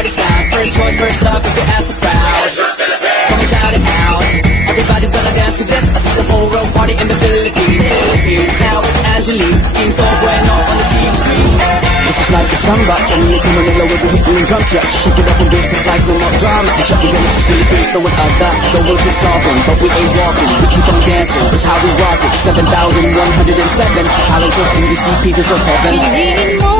party sound. First choice, first love, if you ask the crowd. Come and shout it out. Everybody's gonna dance to this. I see the whole world party in the Philippines. Now it's Angelique, in full bueno on the TV screen. This is like a samba, and you to Manila with the weekly drums. Yeah, shake it up and dance it like no more drama. And shut the game, it's Philippines, so without that, the world is solving, but we ain't walking. We keep on dancing, that's how we rock it. 7,107 islands of NBC, pieces of heaven.